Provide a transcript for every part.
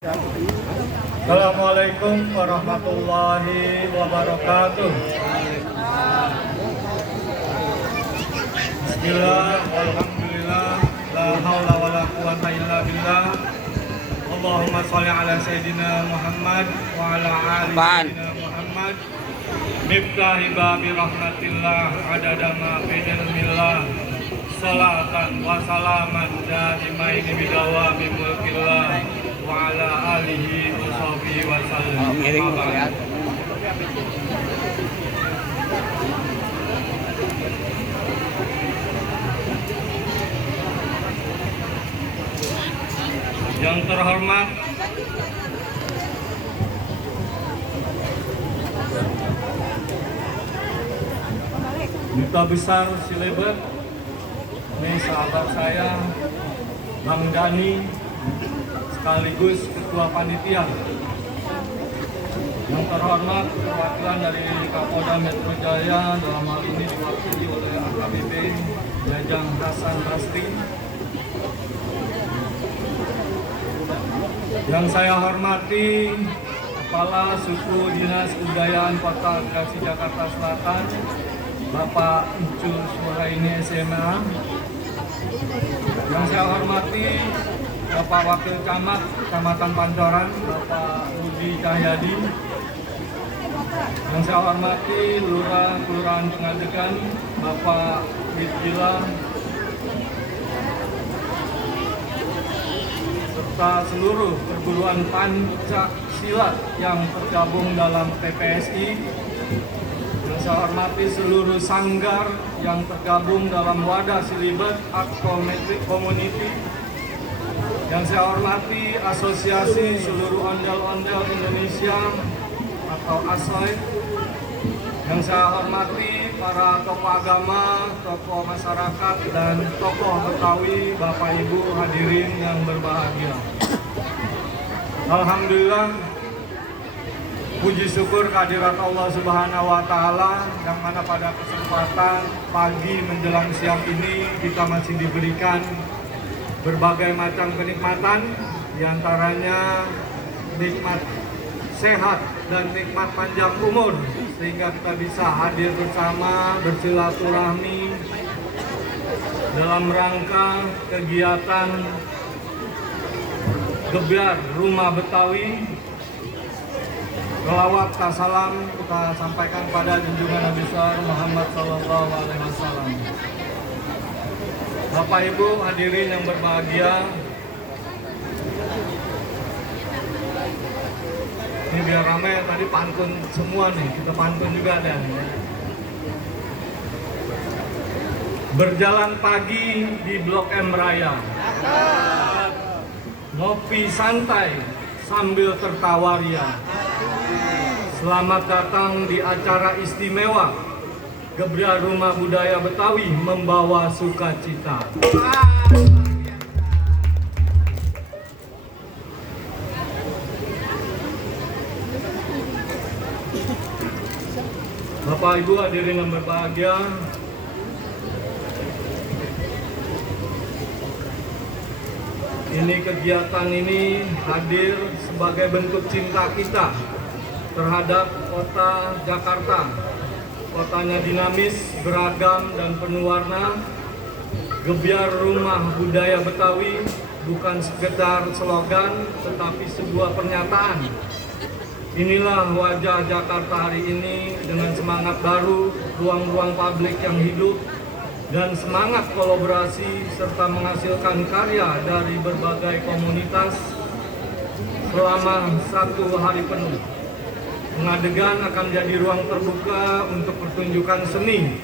Assalamualaikum warahmatullahi wabarakatuh. Bismillah, alhamdulillah, la haula wa la quwata illa billah. Allahumma sholli ala sayyidina Muhammad wa ala ali sayyidina Muhammad. Miftahi babi rahmatillah adada ma fi ilmillah. Salatan wa salaman daimaini bidawami mulkillah wa ala alihi wa sahbihi wa sallam. Yang terhormat Duta Besar Cilebet, ini sahabat saya Bang Dani sekaligus Ketua Panitia. Yang terhormat perwakilan dari Kapolda Metro Jaya, dalam hal ini diwakili oleh AKBP Jajang Hasan Basri. Yang saya hormati Kepala Suku Dinas Kebudayaan Kota Bekasi Jakarta Selatan, Bapak Icul Suhaini SMA. Yang saya hormati Bapak Wakil Camat Kecamatan Pancoran, Bapak Rudi Cahyadi. Yang saya hormati Lurah Kelurahan Pengadegan, Bapak Ridjila, serta seluruh perguruan Pancasilat yang tergabung dalam PPSI. Yang saya hormati seluruh sanggar yang tergabung dalam wadah Cilebet Art Community. Yang saya hormati Asosiasi Seluruh Ondel-Ondel Indonesia atau ASOI. Yang saya hormati para tokoh agama, tokoh masyarakat, dan tokoh Betawi, Bapak Ibu hadirin yang berbahagia. Alhamdulillah, puji syukur kehadirat Allah Subhanahu wa Ta'ala, yang mana pada kesempatan pagi menjelang siang ini kita masih diberikan berbagai macam kenikmatan, diantaranya nikmat sehat dan nikmat panjang umur, sehingga kita bisa hadir bersama bersilaturahmi dalam rangka kegiatan Gebyar Rumah Betawi. Selawat salam kita sampaikan pada junjungan Nabi besar Muhammad Sallallahu Alaihi Wasallam. Bapak Ibu hadirin yang berbahagia, ini biar ramai, tadi pantun semua nih, kita pantun juga ada. Berjalan pagi di Blok M Raya, ngopi santai sambil tertawa ria. Selamat datang di acara istimewa Gebyar Rumah Budaya Betawi membawa sukacita. Bapak Ibu hadirin yang berbahagia, kegiatan ini hadir sebagai bentuk cinta kita terhadap kota Jakarta. Kotanya dinamis, beragam, dan penuh warna. Gebyar Rumah Budaya Betawi bukan sekedar slogan, tetapi sebuah pernyataan. Inilah wajah Jakarta hari ini dengan semangat baru, ruang-ruang publik yang hidup, dan semangat kolaborasi serta menghasilkan karya dari berbagai komunitas selama 1 hari penuh. Pengadegan akan jadi ruang terbuka untuk pertunjukan seni,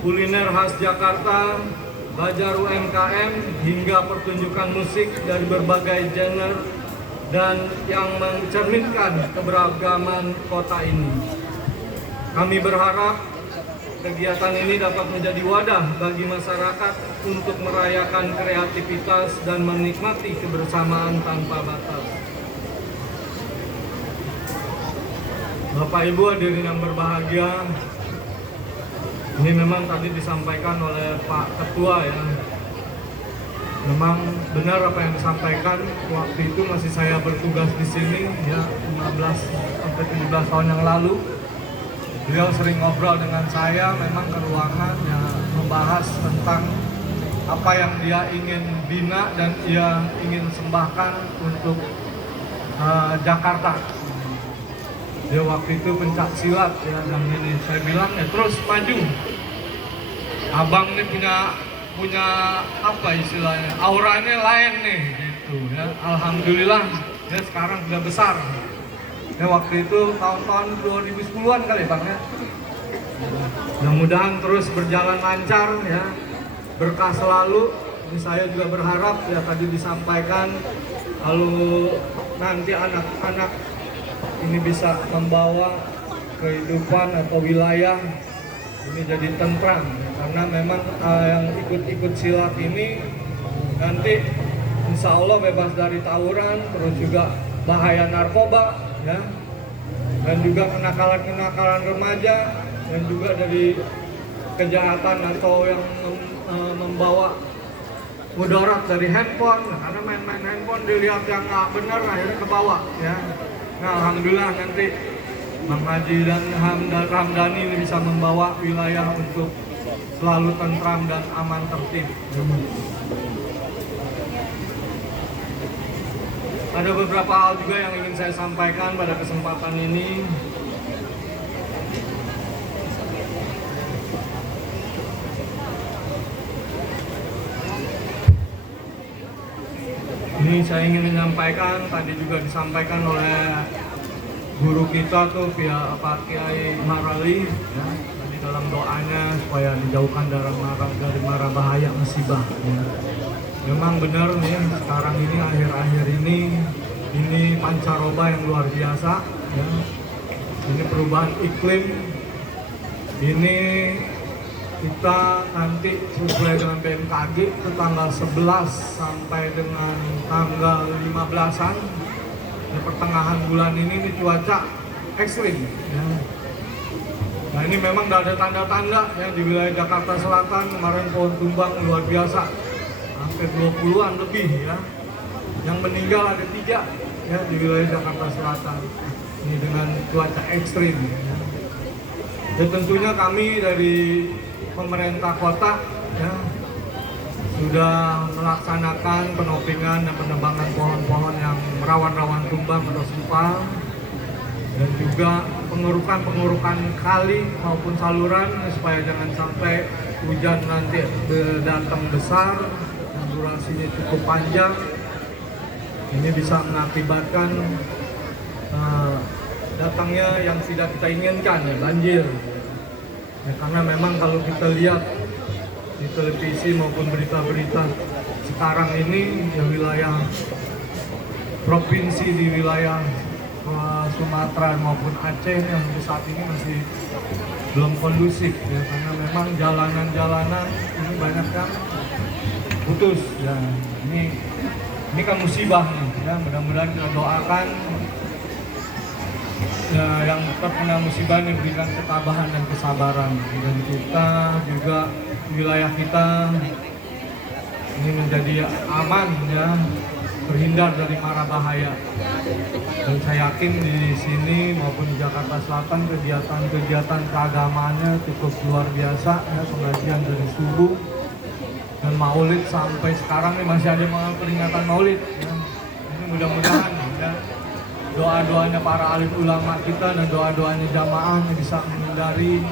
kuliner khas Jakarta, bazar UMKM, hingga pertunjukan musik dari berbagai genre dan yang mencerminkan keberagaman kota ini. Kami berharap kegiatan ini dapat menjadi wadah bagi masyarakat untuk merayakan kreativitas dan menikmati kebersamaan tanpa batas. Bapak Ibu hadirin yang berbahagia, ini memang tadi disampaikan oleh Pak Ketua ya, Memang benar apa yang disampaikan, waktu itu masih saya bertugas di sini ya 15 sampai 17 tahun yang lalu. Beliau sering ngobrol dengan saya, memang ke ruangan ya, membahas tentang apa yang dia ingin bina dan dia ingin sembahkan untuk Jakarta. Dia waktu itu pencak silat ya, dan ini saya bilang ya terus maju. Abang ini punya apa istilahnya, auranya lain nih gitu ya. Alhamdulillah ya sekarang sudah besar. Ya waktu itu tahun-tahun 2010-an kali Bang ya. Mudah-mudahan terus berjalan lancar ya, berkah selalu. Ini saya juga berharap ya tadi disampaikan kalau nanti anak-anak ini bisa membawa kehidupan atau wilayah ini jadi tentram ya, karena memang yang ikut-ikut silat ini nanti insya Allah bebas dari tawuran, terus juga bahaya narkoba ya, dan juga kenakalan-kenakalan remaja, dan juga dari kejahatan atau yang membawa mudarat dari handphone. Nah, karena main-main handphone dilihat yang nggak benar akhirnya ke bawah ya. Nah alhamdulillah nanti Bang Haji dan Ramdhani ini bisa membawa wilayah untuk selalu tentram dan aman tertib. Ada beberapa hal juga yang ingin saya sampaikan pada kesempatan ini. Ini saya ingin menyampaikan, tadi juga disampaikan oleh guru kita tuh via Pak Kiai Marali ya, tadi dalam doanya supaya dijauhkan dari mara bahaya musibah ya. Memang benar nih sekarang ini akhir-akhir ini pancaroba yang luar biasa ya. Ini perubahan iklim, ini kita nanti sesuai dengan BMKG itu tanggal 11 sampai dengan tanggal 15-an di pertengahan bulan ini cuaca ekstrim ya. Nah ini memang ada tanda-tanda ya, di wilayah Jakarta Selatan kemarin pohon tumbang luar biasa hampir 20-an lebih ya. Yang meninggal ada 3 ya di wilayah Jakarta Selatan ini dengan cuaca ekstrim ya. Dan tentunya kami dari pemerintah kota ya sudah melaksanakan penopingan dan penebangan pohon-pohon yang rawan-rawan tumbang atau tumpang, dan juga pengurukan kali maupun saluran supaya jangan sampai hujan nanti datang besar dan durasinya cukup panjang. Ini bisa mengakibatkan datangnya yang tidak kita inginkan ya, banjir. Ya, karena memang kalau kita lihat di televisi maupun berita-berita sekarang ini ya, wilayah provinsi di wilayah Sumatera maupun Aceh yang saat ini masih belum kondusif ya, karena memang jalanan-jalanan ini banyak yang putus ya. Ini kan musibah nih ya, mudah-mudahan kita doakan ya, yang terkena musibah ini berikan ketabahan dan kesabaran, dan kita juga wilayah kita ini menjadi aman ya, terhindar dari mara bahaya. Dan saya yakin di sini maupun di Jakarta Selatan kegiatan keagamaannya cukup luar biasa ya, pengajian dari subuh dan maulid sampai sekarang ini masih ada peringatan maulid ya. Ini mudah-mudahan ya, doa-doanya para alim ulama kita dan doa-doanya jamaah bisa menghindari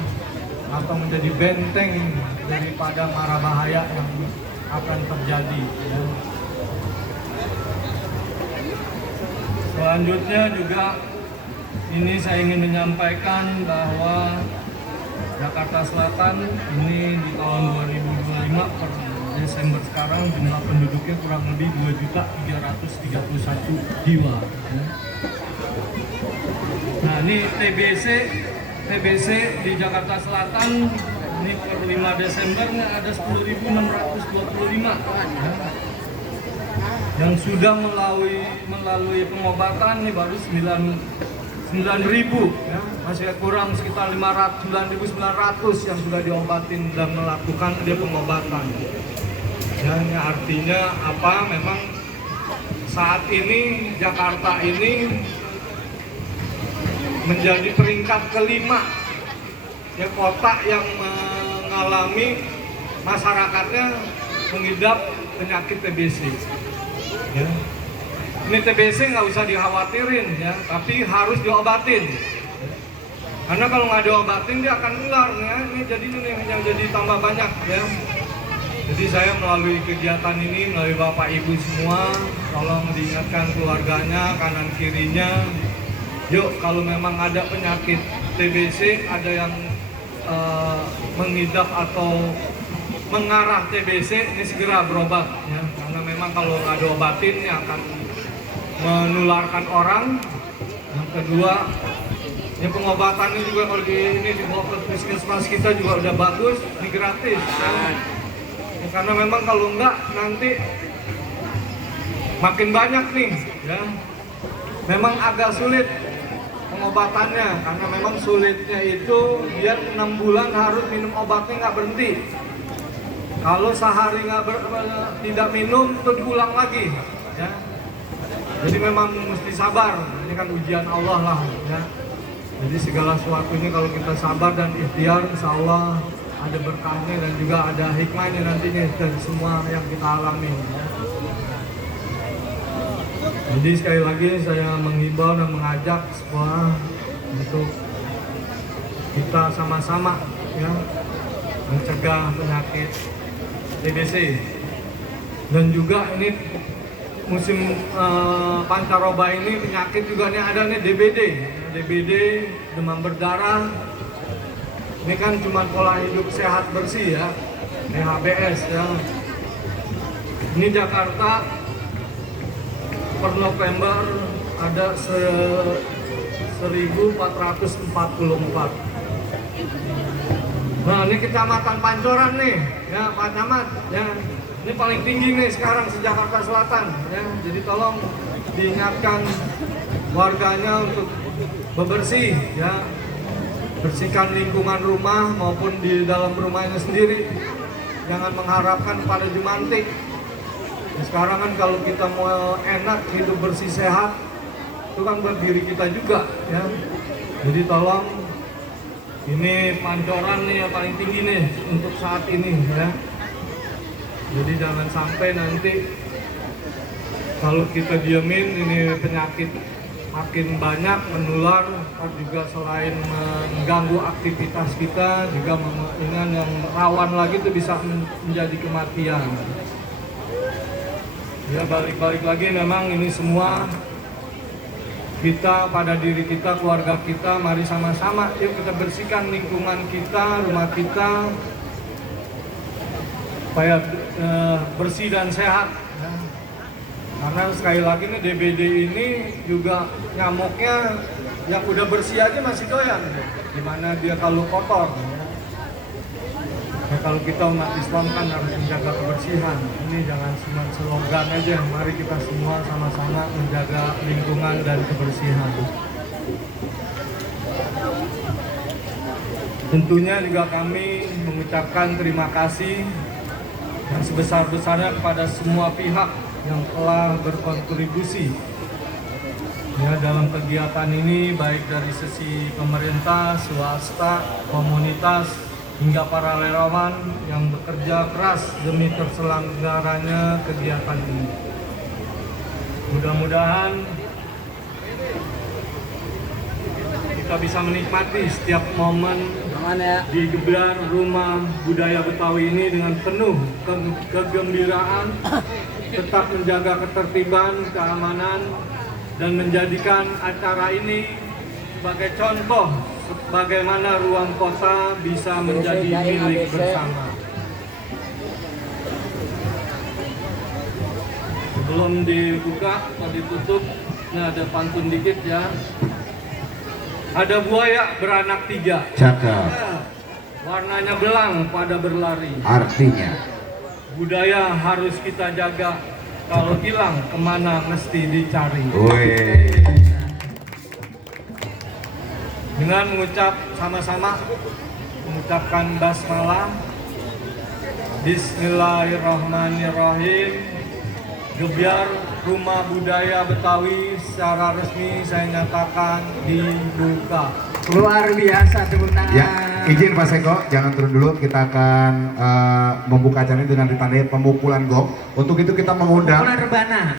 atau menjadi benteng daripada mara bahaya yang akan terjadi ya. Selanjutnya juga ini saya ingin menyampaikan bahwa Jakarta Selatan ini di tahun 2025 per Desember sekarang jumlah penduduknya kurang lebih 2.331 jiwa ya. Nah ini TBC di Jakarta Selatan ini per 5 Desember ada 10.625 ya. Yang sudah melalui pengobatan ini baru 9.000 ya. Masih kurang sekitar 9.900 yang sudah diobatin dan melakukan dia pengobatan. Dan artinya apa? Memang saat ini Jakarta ini menjadi peringkat kelima ya kota yang mengalami masyarakatnya mengidap penyakit TBC. Ya. Ini TBC nggak usah dikhawatirin ya, tapi harus diobatin. Karena kalau nggak diobatin dia akan nular ya. Ini jadi tambah banyak ya. Jadi saya melalui kegiatan ini, melalui Bapak Ibu semua, tolong diingatkan keluarganya, kanan kirinya. Yuk, kalau memang ada penyakit TBC, ada yang mengidap atau mengarah TBC, ini segera berobat ya. Karena memang kalau nggak diobatin ya akan menularkan orang. Yang kedua, ya pengobatannya juga kalau dibawa ke puskesmas kita juga udah bagus, ini gratis ya. Ya, karena memang kalau enggak nanti makin banyak nih ya. Memang agak sulit pengobatannya karena memang sulitnya itu dia 6 bulan harus minum obatnya nggak berhenti. Kalau sehari tidak minum terus diulang lagi ya. Jadi memang mesti sabar, ini kan ujian Allah lah ya. Jadi segala sesuatunya kalau kita sabar dan ikhtiar, insya Allah ada berkahnya dan juga ada hikmahnya nantinya dari semua yang kita alami ya. Jadi sekali lagi saya menghimbau dan mengajak semua untuk kita sama-sama ya mencegah penyakit TBC. Dan juga ini musim pancaroba ini penyakit juga nih ada nih DBD, demam berdarah. Ini kan cuma pola hidup sehat bersih ya, HBS ya. Ini Jakarta per November ada 1444. Nah ini kecamatan Pancoran nih ya Pak Camat ya. Ini paling tinggi nih sekarang se-Jakarta Selatan ya. Jadi tolong diingatkan warganya untuk bebersih ya. Bersihkan lingkungan rumah maupun di dalam rumahnya sendiri. Jangan mengharapkan pada jumantik. Sekarang kan kalau kita mau enak hidup bersih sehat itu kan buat diri kita juga ya. Jadi tolong ini Pancoran nih yang paling tinggi nih untuk saat ini ya. Jadi jangan sampai nanti kalau kita diemin ini penyakit makin banyak menular, juga selain mengganggu aktivitas kita juga dengan yang rawan lagi itu bisa menjadi kematian. Ya balik-balik lagi memang ini semua kita pada diri kita, keluarga kita, mari sama-sama yuk kita bersihkan lingkungan kita, rumah kita supaya bersih dan sehat ya. Karena sekali lagi nih DBD ini juga nyamuknya yang udah bersih aja masih doyan ya. Dimana dia kalau kotor ya. Ya, kalau kita umat Islam kan harus menjaga kebersihan. Ini jangan cuma slogan aja, mari kita semua sama-sama menjaga lingkungan dan kebersihan. Tentunya juga kami mengucapkan terima kasih yang sebesar-besarnya kepada semua pihak yang telah berkontribusi ya dalam kegiatan ini, baik dari sisi pemerintah, swasta, komunitas, hingga para relawan yang bekerja keras demi terselenggaranya kegiatan ini. Mudah-mudahan kita bisa menikmati setiap momen di gebar Rumah Budaya Betawi ini dengan penuh kegembiraan, tetap menjaga ketertiban, keamanan, dan menjadikan acara ini sebagai contoh bagaimana ruang kota bisa menjadi milik bersama. Sebelum dibuka atau ditutup, ini ada pantun dikit ya. Ada buaya beranak 3. Cakep. Warnanya belang pada berlari. Artinya Budaya harus kita jaga. Kalau hilang kemana mesti dicari. weh. Dengan mengucap sama-sama mengucapkan basmalah, Bismillahirrahmanirrahim. Gebyar Rumah Budaya Betawi secara resmi saya nyatakan dibuka. Luar biasa, tepuk tangan. Ya, izin Pak Seko, jangan turun dulu. Kita akan membuka acara ini dengan ditandai pemukulan gong. Untuk itu kita mengundang Pukulan rebana.